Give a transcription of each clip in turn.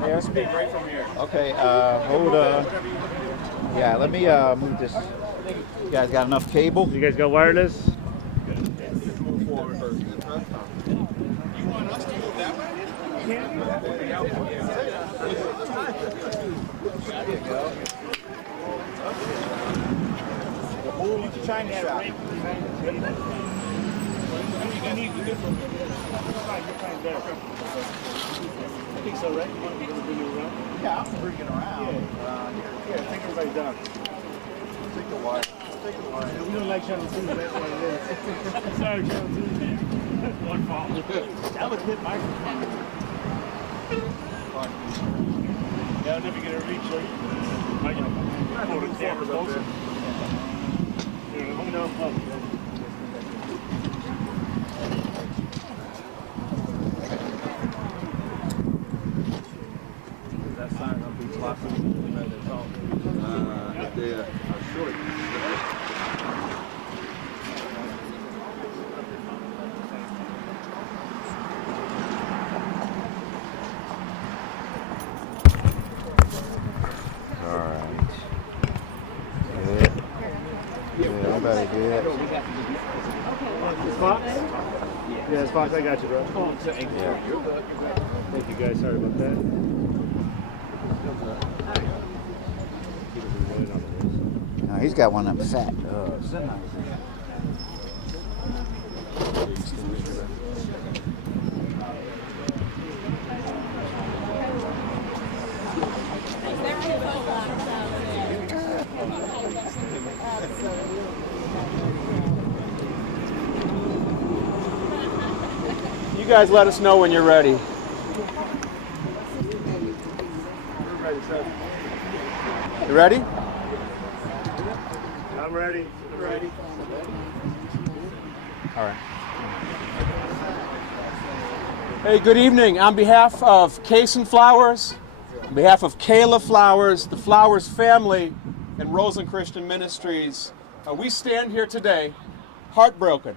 Yeah, speak right from here. Okay, hold yeah, let me move this. You guys got enough cable? You guys got wireless? Move forward first. You want us to move that way? There you go. Move to China shop. I think so, right? You want me to bring you around? Yeah, I'm bringing it around. Yeah, take everybody down. Take the wire. Take the wire. We don't like Channel 2, that's what it is. Sorry, Channel 2. One fault. That would hit my Yeah, I'll never get a reach, right? Might hold it down closer. Yeah, let me know. That sign gonna be blocking when they talk. They're short. Alright. Good. Good, everybody good. Fox? Yeah, it's Fox. I got you, bro. Yeah. Thank you, guys. Sorry about that. No, he's got one of them fat You guys let us know when you're ready. You ready? I'm ready. Ready. All right. Hey, good evening. On behalf of Cason Flowers, on behalf of Kayla Flowers, the Flowers family, and Rosen Christian Ministries, we stand here today heartbroken,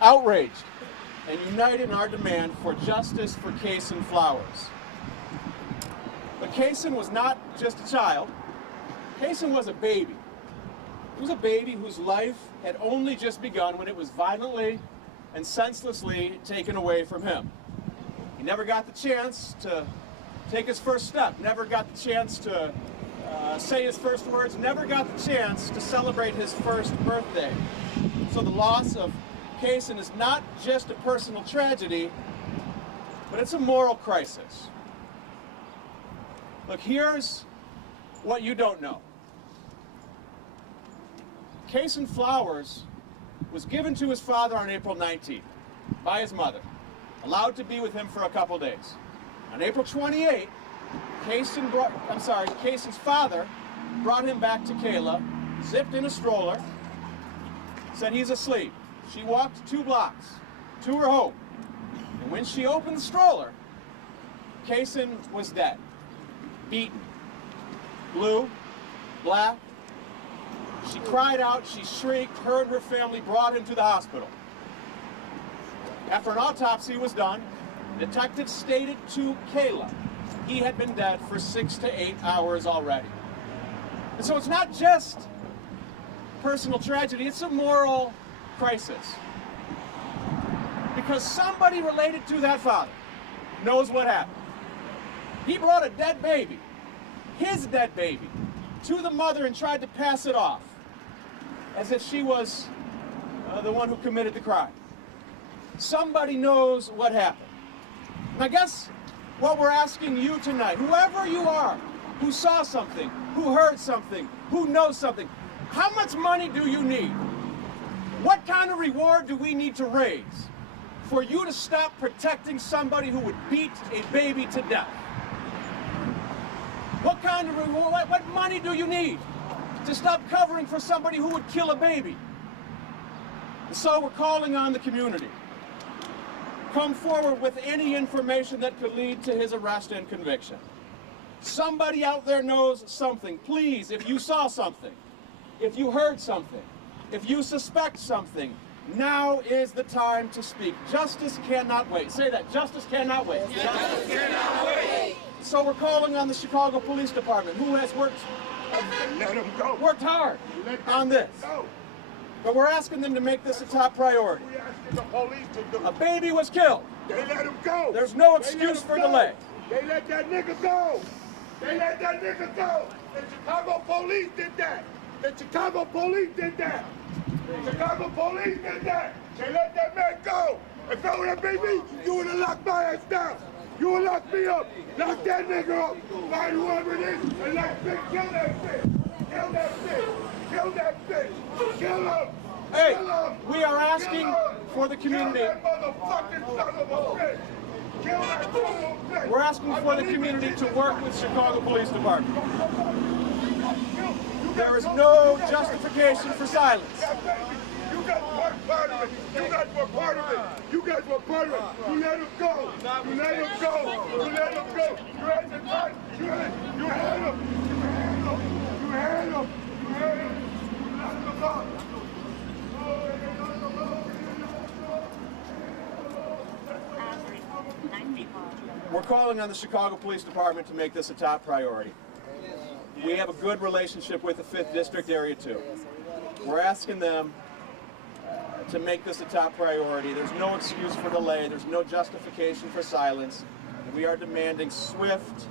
outraged, and united in our demand for justice for Cason Flowers. But Cason was not just a child. Cason was a baby. He was a baby whose life had only just begun when it was violently and senselessly taken away from him. He never got the chance to take his first step, never got the chance to say his first words, never got the chance to celebrate his first birthday. So the loss of Cason is not just a personal tragedy, but it's a moral crisis. Look, here's what you don't know. Cason Flowers was given to his father on April 19th by his mother, allowed to be with him for a couple days. On April 28th, Cason's father brought him back to Kayla, zipped in a stroller, said he's asleep. She walked 2 blocks to her home, and when she opened the stroller, Cason was dead, beaten, blue, black. She cried out, she shrieked, her and her family brought him to the hospital. After an autopsy was done, detectives stated to Kayla he had been dead for 6 to 8 hours already. And so it's not just personal tragedy, it's a moral crisis. Because somebody related to that father knows what happened. He brought a dead baby, his dead baby, to the mother and tried to pass it off as if she was the one who committed the crime. Somebody knows what happened. And I guess what we're asking you tonight, whoever you are, who saw something, who heard something, who knows something, how much money do you need? What kind of reward do we need to raise for you to stop protecting somebody who would beat a baby to death? What kind of reward, what money do you need to stop covering for somebody who would kill a baby? And so we're calling on the community. Come forward with any information that could lead to his arrest and conviction. Somebody out there knows something. Please, if you saw something, if you heard something, if you suspect something, Now is the time to speak. Justice cannot wait. Say that. Justice cannot wait. Justice cannot wait. So we're calling on the Chicago Police Department, who has worked hard on this. But we're asking them to make this a top priority. We asking the police to do. A baby was killed. They let him go. There's no excuse for delay. They let that nigga go. They let that nigga go. The Chicago police did that. The Chicago police did that. The Chicago police did that. They let that man go. If that would have been me, you would have locked my ass down. You would lock me up. Lock that nigga up. Find whoever it is and let bitch kill that bitch. Kill that bitch. Kill that bitch. Kill him. Hey, Kill him. we are asking Kill him. for the community. Kill that motherfucking son of a bitch. Kill that son of a bitch. We're asking for the community to work with Chicago Police Department. There is no justification for silence. You guys were part of it. You guys were part of it. You guys were part of it. You let him go. You let him go. You let him go. You had the time. You had him. You had him. You had him. You had him. You let him go. We're calling on the Chicago Police Department to make this a top priority. We have a good relationship with the 5th District Area 2. We're asking them to make this a top priority. There's no excuse for delay. There's no justification for silence. We are demanding swift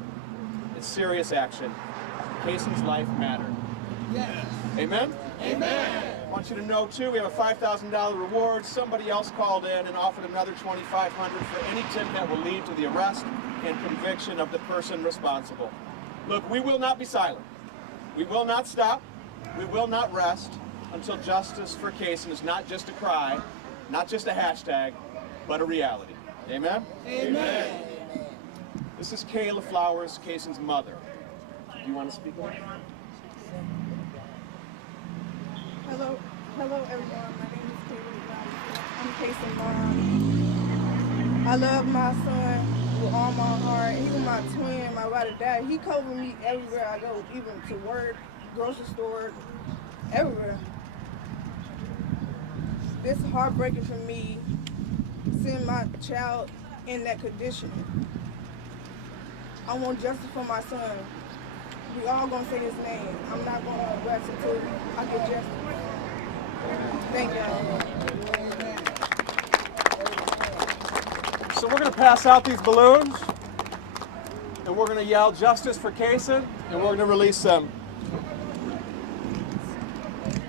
and serious action. Cason's life mattered. Yes. Amen? Amen. I want you to know, too, we have a $5,000 reward. Somebody else called in and offered another $2,500 for any tip that will lead to the arrest and conviction of the person responsible. Look, we will not be silent. We will not stop. We will not rest until justice for Cason is not just a cry, not just a hashtag, but a reality. Amen? Amen. This is Kayla Flowers, Cason's mother. Do you want to speak on it? Hello everyone. My name is Kayla Flowers. I'm Cason's mom. I love my son with all my heart. He was my twin, my ride or die. He covered me everywhere I go, even to work, grocery store, everywhere. It's heartbreaking for me seeing my child in that condition. I want justice for my son. We all gonna say his name. I'm not gonna rest until I get justice. Thank y'all. So we're going to pass out these balloons, and we're going to yell justice for Cason, and we're going to release them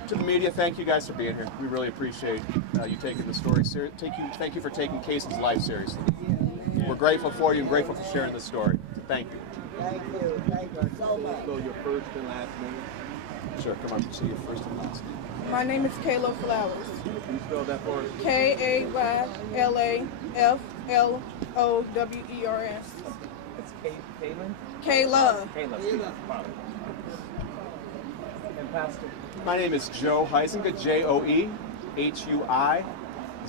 to the media. Thank you guys for being here. We really appreciate you taking the story seriously. Thank you for taking Cason's life seriously. We're grateful for you and grateful for sharing this story. So thank you. Thank you. Thank you so much. So your first and last name? Sure, come on, say your first and last name. My name is Kayla Flowers. Can you spell that for us? Kaylaflowers. It's Kaylin? Kayla. Kayla. And Pastor? My name is Joe Huizenga, Joehuizenga.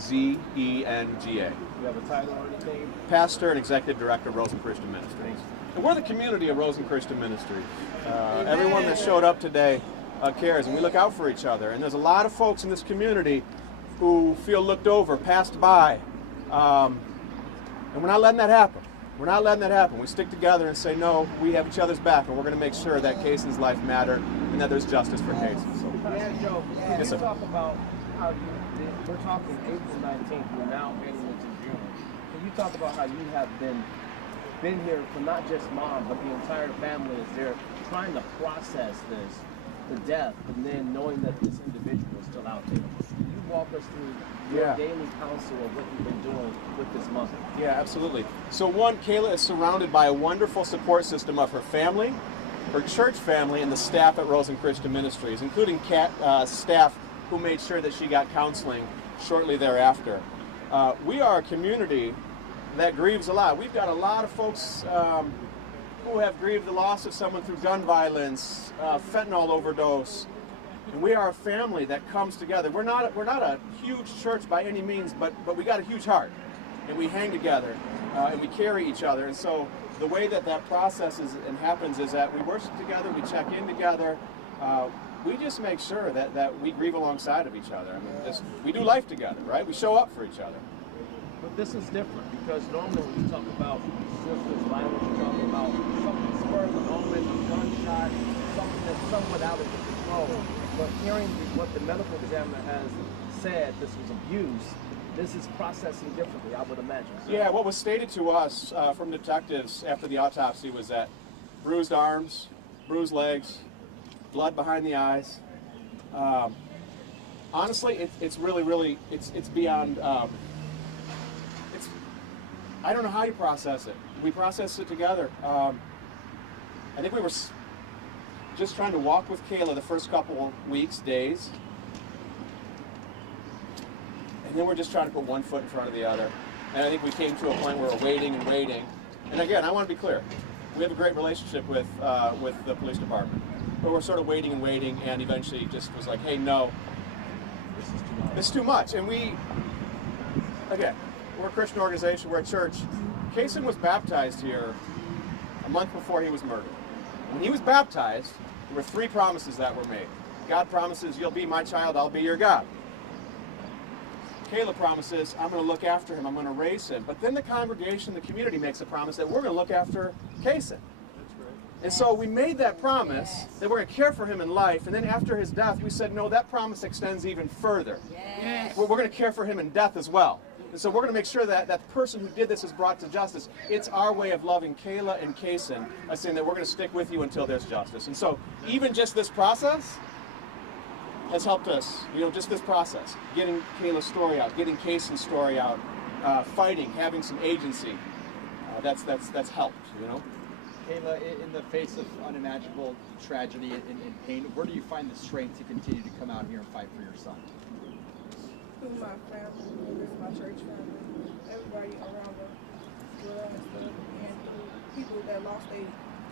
You have a title or anything? Pastor and Executive Director of Rosen Christian Ministries. And we're the community of Rosen Christian Ministries. Everyone that showed up today cares, and we look out for each other. And there's a lot of folks in this community who feel looked over, passed by, and we're not letting that happen. We're not letting that happen. We stick together and say, no, we have each other's back, and we're going to make sure that Cason's life mattered and that there's justice for Cason. So, Yeah, Joe. Yes, You sir. talk about how we're talking April 19th, we're now heading into June. Can you talk about how you have been here for not just mom, but the entire family is there trying to process this, the death, and then knowing that this individual is still out there. Can you walk us through your Yeah. daily counsel of what you've been doing with this mother? yeah, absolutely. So one, Kayla is surrounded by a wonderful support system of her family, her church family, and the staff at Rosen Christian Ministries, including staff who made sure that she got counseling shortly thereafter. We are a community that grieves a lot. We've got a lot of folks who have grieved the loss of someone through gun violence, fentanyl overdose, and we are a family that comes together. We're not a huge church by any means, but we got a huge heart, and we hang together, and we carry each other. And so the way that process is and happens is that we worship together, we check in together, we just make sure that we grieve alongside of each other. I mean, we do life together, right? We show up for each other. But this is different because normally when you talk about senseless violence, you talk about something spur of the moment, a gunshot, something that's somewhat out of control. But hearing what the medical examiner has said, this was abuse, this is processing differently, I would imagine. Yeah, what was stated to us from detectives after the autopsy was that bruised arms, bruised legs, blood behind the eyes. Honestly, it's really, it's beyond, I don't know how you process it. We processed it together. I think we were just trying to walk with Kayla the first couple weeks, days. And then we're just trying to put one foot in front of the other. And I think we came to a point where we're waiting and waiting. And again, I want to be clear. We have a great relationship with the police department. But we're sort of waiting and waiting, and eventually just was like, hey, no, this is too much. And again, we're a Christian organization, we're a church. Kaysen was baptized here a month before he was murdered. When he was baptized, there were 3 promises that were made. God promises, you'll be my child, I'll be your God. Kayla promises, I'm going to look after him, I'm going to raise him. But then the congregation, the community makes a promise that we're going to look after Kaysen. And so we made that promise that we're going to care for him in life, and then after his death, we said, no, that promise extends even further. Yes. We're going to care for him in death as well. And so we're going to make sure that that person who did this is brought to justice. It's our way of loving Kayla and Kaysen by saying that we're going to stick with you until there's justice. And so even just this process has helped us, just this process, getting Kayla's story out, getting Kaysen's story out, fighting, having some agency, that's helped, Kayla, in the face of unimaginable tragedy and pain, where do you find the strength to continue to come out here and fight for your son? Through my family, with my church family, everybody around us, and stuff, and people that lost their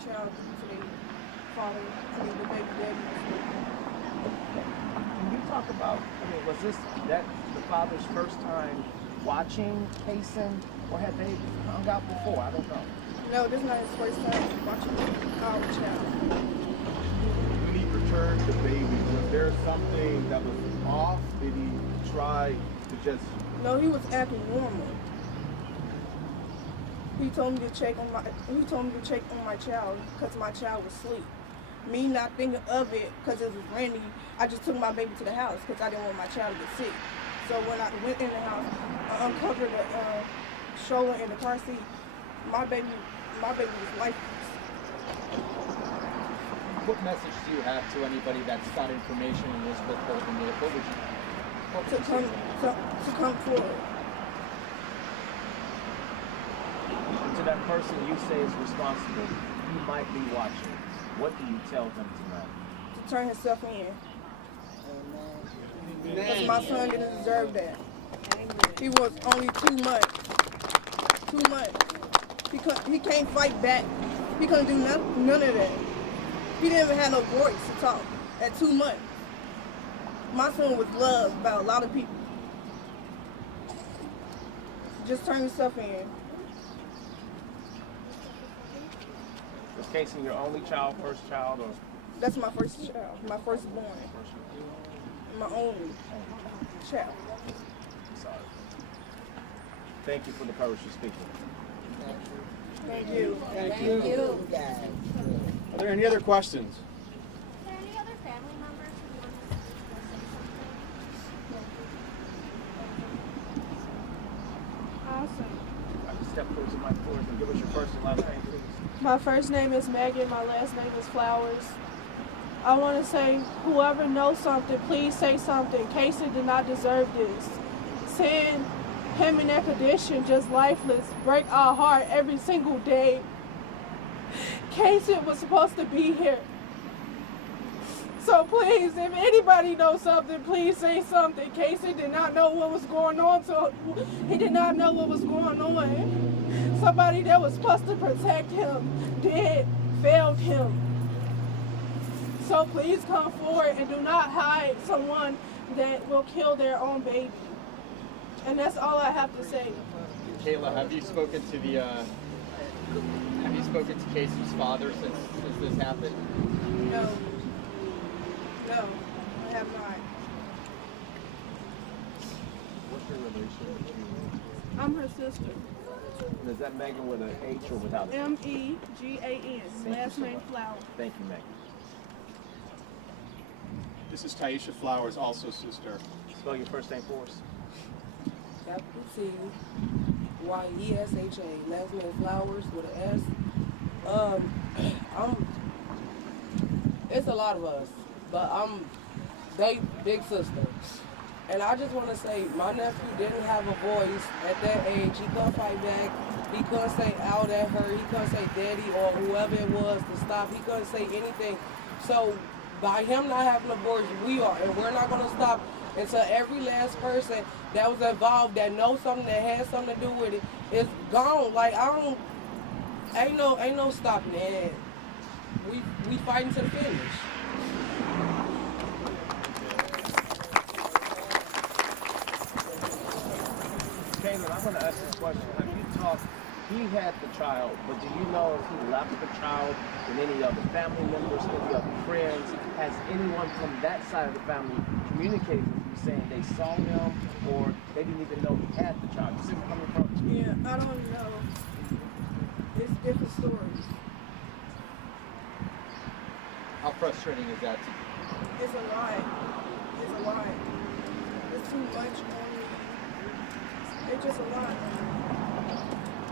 child to their father, the baby daddy. Can you talk about, was this the father's first time watching Kaysen, or had they hung out before? I don't know. No, this is not his first time watching our child. When he returned the baby, was there something that was off? Did he try to just... No, he was acting normal. He told me to check on my child because my child was asleep. Me not thinking of it because it was rainy, I just took my baby to the house because I didn't want my child to get sick. So when I went in the house, I uncovered the stroller in the car seat. My baby was lifeless. What message do you have to anybody that's got information and is withholding it? What would you To come forward. To that person you say is responsible, you might be watching. What do you tell them tonight? To turn himself in. Because my son didn't deserve that. He was only 2 months. 2 months. He can't fight back. He couldn't do none of that. He didn't even have no voice to talk at 2 months. My son was loved by a lot of people. Just turn yourself in. Was Kaysen your only child, first child, or? That's my first child, my firstborn. My only child. Sorry. Thank you for the courage to speak with me. Thank you. Thank you. Are there any other questions? Are there any other family members who want to say something? Awesome. Step closer to my floors and give us your first and last name, please. My first name is Megan, my last name is Flowers. I want to say, whoever knows something, please say something. Kaysen did not deserve this. Seeing him in that condition, just lifeless, break our heart every single day. Kaysen was supposed to be here. So please, if anybody knows something, please say something. Kaysen did not know what was going on, so he did not know what was going on. Somebody that was supposed to protect him failed him. So please come forward and do not hide someone that will kill their own baby. And that's all I have to say. Kayla, have you spoken to Kaysen's father since this happened? No. No, I have not. What's your relation with you? I'm her sister. Is that Megan with an H or without an H? M-E-G-A-N. Thank Last you so name much. Flower. Thank you, Megan. This is Taisha Flowers, also sister. Spell your first name for us. Capital T Y-E-S-H-A. Last name Flowers with an S. It's a lot of us, but I'm they big sister. And I just want to say, my nephew didn't have a voice at that age. He couldn't fight back. He couldn't say out at her. He couldn't say daddy or whoever it was to stop. He couldn't say anything. So by him not having a voice, we are, and we're not going to stop until every last person that was involved that knows something, that has something to do with it, is gone. Like, ain't no stopping it. We fighting to the finish. Kaylin, I'm going to ask this question. Have you talked, he had the child, but do you know if he left the child with any other family members, any other friends? Has anyone from that side of the family communicated with you saying they saw him or they didn't even know he had the child? You see where I'm coming from? Yeah, I don't know. It's different stories. How frustrating is that to you? It's a lot. It's a lot. It's too much on me. It's just a lot.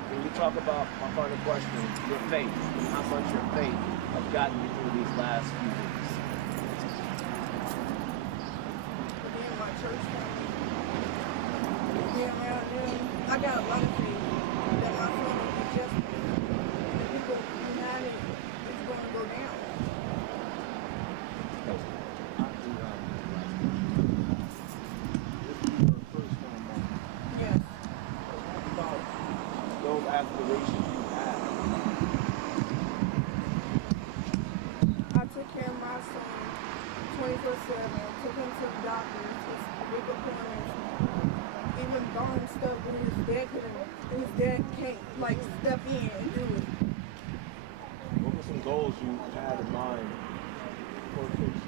When you talk about, my final question, your faith, how much your faith has gotten you through these last few weeks? Being my church family, being around them, I got a lot of faith that my son will be just me. And if we go united, it's going to go down. Yes. About those aspirations you have. I took care of my son 24/7, took him to the doctors, his big appointments, even bought him stuff when his dad can't like step in and do it. What were some goals you had in mind for the future?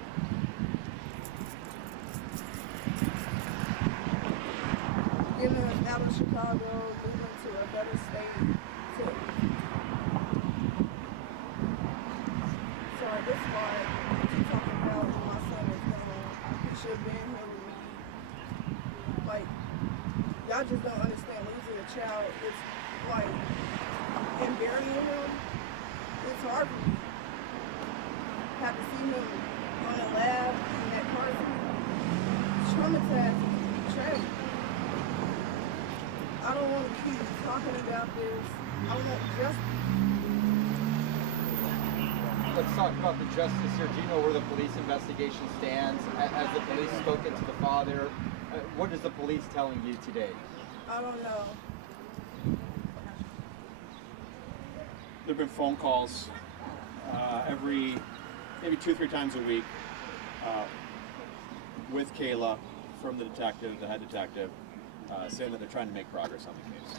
Getting us out of Chicago, moving to a better state. So at this point, she's talking about when my son is gone. He should have been here with me. Like, y'all just don't understand. Losing a child, it's like, and burying him, it's hard for me. Have to see him on the lab in that car seat. Traumatizing, tragic. I don't want to keep talking about this. I want justice. Let's talk about the justice here. Do you know where the police investigation stands? Has the police spoken to the father? What is the police telling you today? I don't know. There have been phone calls every, maybe 2-3 times a week with Kayla from the detective, the head detective, saying that they're trying to make progress on the case.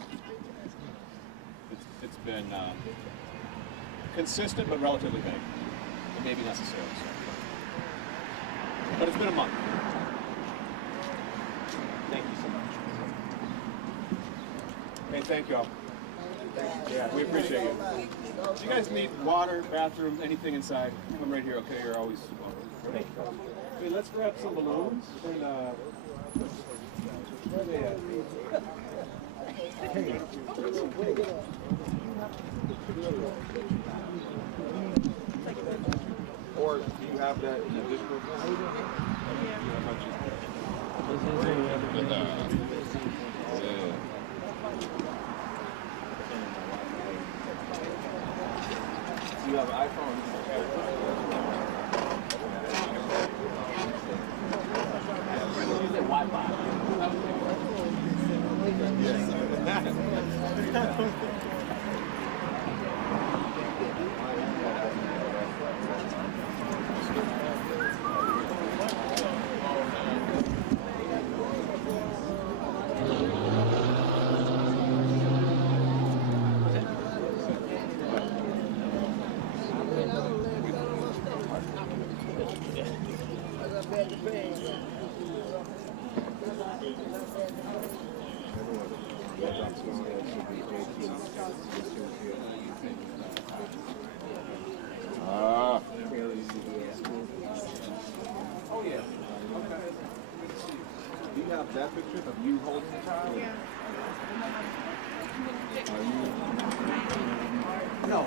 It's been consistent but relatively vague, and maybe necessarily so. But it's been a month. Thank you so much. Hey, thank you all. Yeah, we appreciate you. Do you guys need water, bathroom, anything inside? Come right here, okay? You're always welcome. Thank you. Hey, let's grab some balloons and where are they at? Or do you have that in the district? Do you have an iPhone? Use it Wi-Fi. that picture of you holding the child? Yeah. No.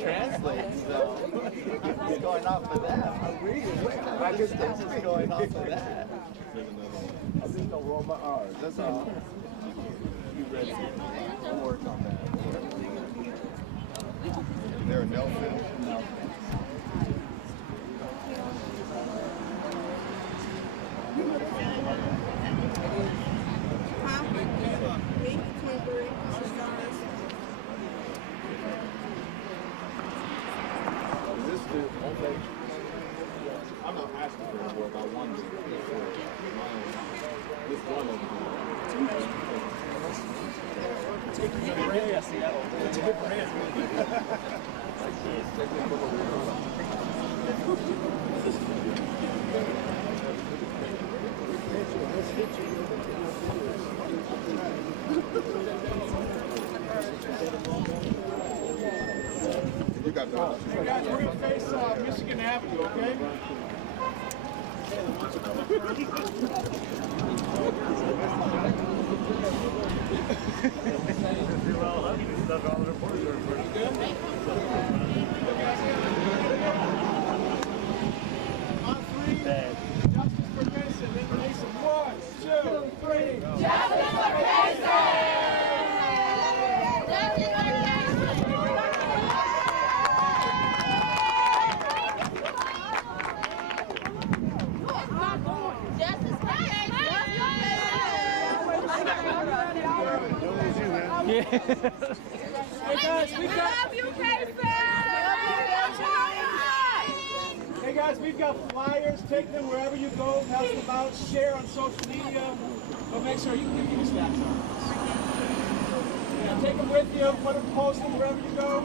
Translates, so it's going off of that. I'm reading. My distance is going off of that. I just don't roll my R's. That's all. You ready? We'll work on that. Is there a Nelson? No. Huh? Me, 23. Is this the only? I'm not asking for more, but I wonder if this one of them. It's a good brand. You got that. Guys, we're going to face Michigan Avenue, okay? On three, justice for Mason. Then Mason. 1, 2, 3. Justice for Mason! Justice for Hey guys, we've got. love you, Casey! Hey guys, we've got flyers. Take them wherever you go. Pass them out. Share on social media. But make sure you give me the stats on. Yeah, take them with you. Put them, post them wherever you go.